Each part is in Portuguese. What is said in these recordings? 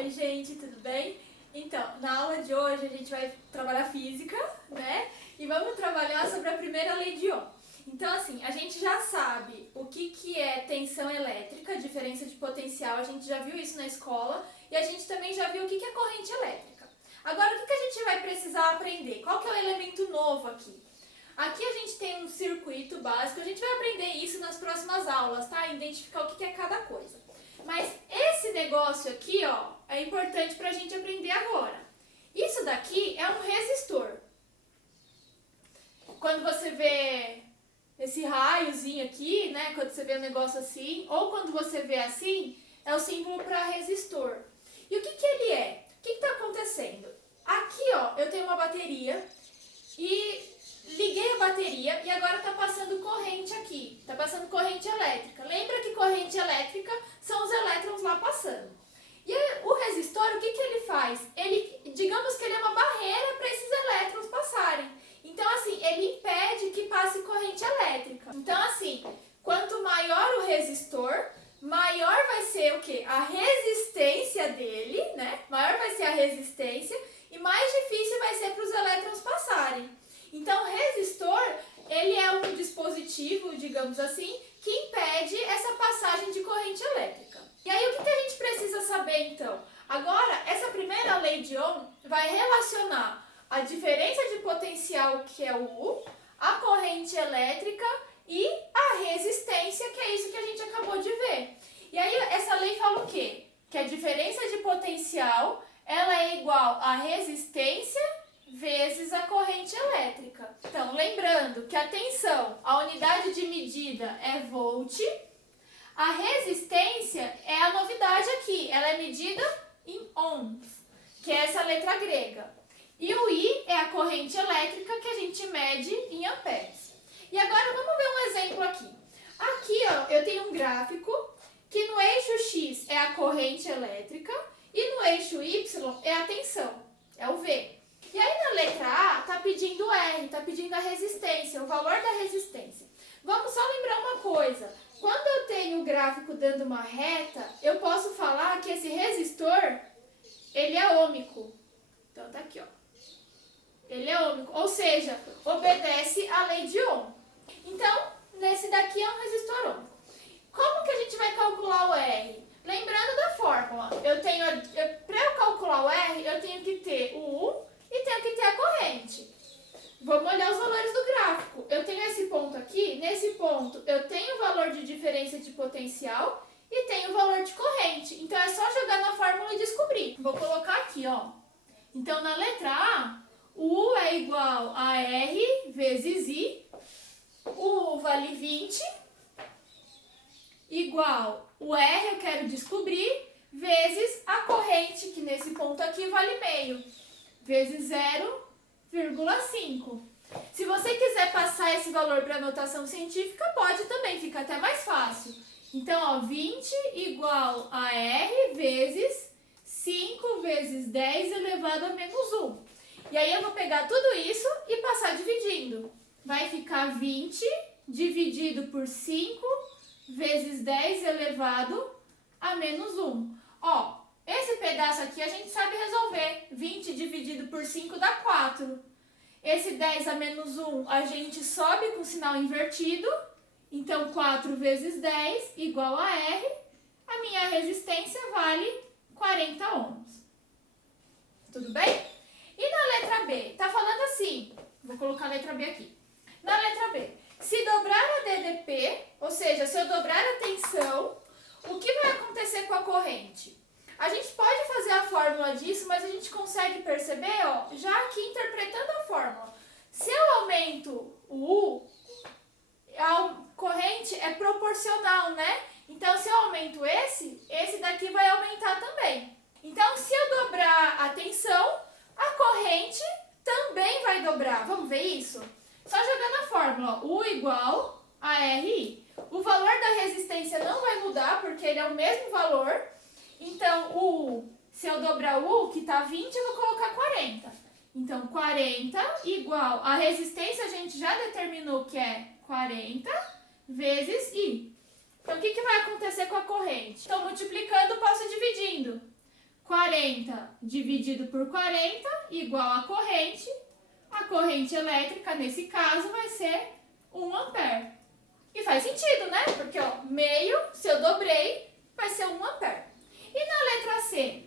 Oi, gente, tudo bem? Então, na aula de hoje a gente vai trabalhar física, né? E vamos trabalhar sobre a primeira lei de Ohm. Então, assim, a gente já sabe o que é tensão elétrica, diferença de potencial, a gente já viu isso na escola, e a gente também já viu o que é corrente elétrica. Agora, o que a gente vai precisar aprender? Qual que é o elemento novo aqui? Aqui a gente tem um circuito básico, a gente vai aprender isso nas próximas aulas, tá? Identificar o que é cada coisa. Mas esse negócio aqui, ó, é importante pra gente aprender agora. Isso daqui é um resistor. Quando você vê esse raiozinho aqui, né, quando você vê um negócio assim, ou quando você vê assim, é o símbolo para resistor. E o que ele é? O que está acontecendo? Aqui, ó, eu tenho uma bateria e liguei a bateria e agora está passando corrente aqui, está passando corrente elétrica. Lembra que corrente elétrica são os elétrons lá passando. E o resistor, o que ele faz? Digamos que ele é uma barreira para esses elétrons passarem. Então, assim, ele impede que passe corrente elétrica. Então, assim, quanto maior o resistor, maior vai ser o quê? A resistência dele, né? Maior vai ser a resistência e mais difícil vai ser para os elétrons passarem. Então, o resistor, ele é um dispositivo, digamos assim, que impede essa passagem de corrente elétrica. E aí, o que a gente precisa saber, então? Agora, essa primeira lei de Ohm vai relacionar a diferença de potencial, que é o U, a corrente elétrica e a resistência, que é isso que a gente acabou de ver. E aí, essa lei fala o quê? Que a diferença de potencial, ela é igual à resistência vezes a corrente elétrica. Então, lembrando que a tensão, a unidade de medida é volt, a resistência é a novidade aqui, ela é medida em ohms, que é essa letra grega. E o I é a corrente elétrica que a gente mede em amperes. E agora vamos ver um exemplo aqui. Aqui, ó, eu tenho um gráfico que no eixo X é a corrente elétrica e no eixo Y é a tensão, é o V. E aí na letra A está pedindo o R, está pedindo a resistência, o valor da resistência. Vamos só lembrar uma coisa, quando eu tenho o gráfico dando uma reta, eu posso falar que esse resistor, ele é ômico. Então tá aqui, ó. Ele é ômico, ou seja, obedece à lei de Ohm. Então, nesse daqui é um resistor ômico. Como que a gente vai calcular o R? Lembrando da fórmula, para eu calcular o R, eu tenho que ter o U e tenho que ter a corrente. Vamos olhar os valores do gráfico. Eu tenho esse ponto aqui, nesse ponto eu tenho o valor de diferença de potencial e tenho o valor de corrente. Então é só jogar na fórmula e descobrir. Vou colocar aqui, ó. Então na letra A, o U é igual a R vezes I, o U vale 20, igual o R eu quero descobrir, vezes a corrente, que nesse ponto aqui vale meio, vezes 0,5. Se você quiser passar esse valor para notação científica, pode também, fica até mais fácil. Então, ó, 20 igual a R vezes 5 vezes 10 elevado a menos 1. E aí eu vou pegar tudo isso e passar dividindo. Vai ficar 20 dividido por 5 vezes 10 elevado a menos 1. Ó, esse pedaço aqui a gente sabe resolver. 20 dividido por 5 dá 4. Esse 10 a menos 1 a gente sobe com o sinal invertido. Então, 4 vezes 10 igual a R. A minha resistência vale 40 ohms. Tudo bem? E na letra B? Tá falando assim. Vou colocar a letra B aqui. Na letra B, se dobrar a DDP, ou seja, se eu dobrar a tensão, o que vai acontecer com a corrente? A gente pode fazer a fórmula disso, mas a gente consegue perceber, ó, já aqui interpretando a fórmula. Se eu aumento o U, a corrente é proporcional, né? Então, se eu aumento esse daqui vai aumentar também. Então, se eu dobrar a tensão, a corrente também vai dobrar. Vamos ver isso? Só jogar na fórmula, U igual a RI. O valor da resistência não vai mudar, porque ele é o mesmo valor. Então, se eu dobrar o U, que está 20, eu vou colocar 40. Então, 40 igual a resistência, a gente já determinou que é 40 vezes I. Então, o que vai acontecer com a corrente? Estou multiplicando, passo dividindo. 40 40 dividido por 40 igual a corrente. A corrente elétrica, nesse caso, vai ser 1 ampere. E faz sentido, né? Porque, ó, meio, se eu dobrei, vai ser 1 ampere. E na letra C?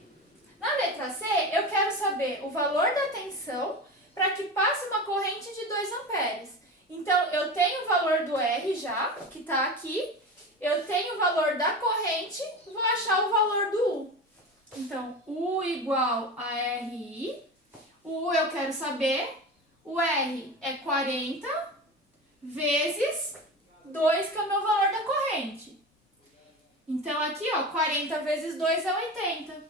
Na letra C, eu quero saber o valor da tensão para que passe uma corrente de 2 amperes. Então, eu tenho o valor do R já, que está aqui. Eu tenho o valor da corrente, vou achar o valor do U. Então, U igual a RI. O U eu quero saber. O R é 40 vezes 2, que é o meu valor da corrente. Então, aqui, ó, 40 vezes 2 é 80.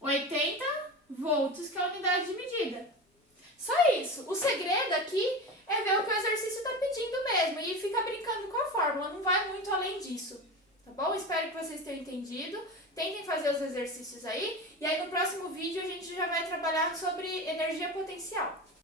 80 volts, que é a unidade de medida. Só isso. O segredo aqui é ver o que o exercício está pedindo mesmo e ficar brincando com a fórmula. Não vai muito além disso, tá bom? Espero que vocês tenham entendido. Tentem fazer os exercícios aí. E aí, no próximo vídeo, a gente já vai trabalhar sobre energia potencial.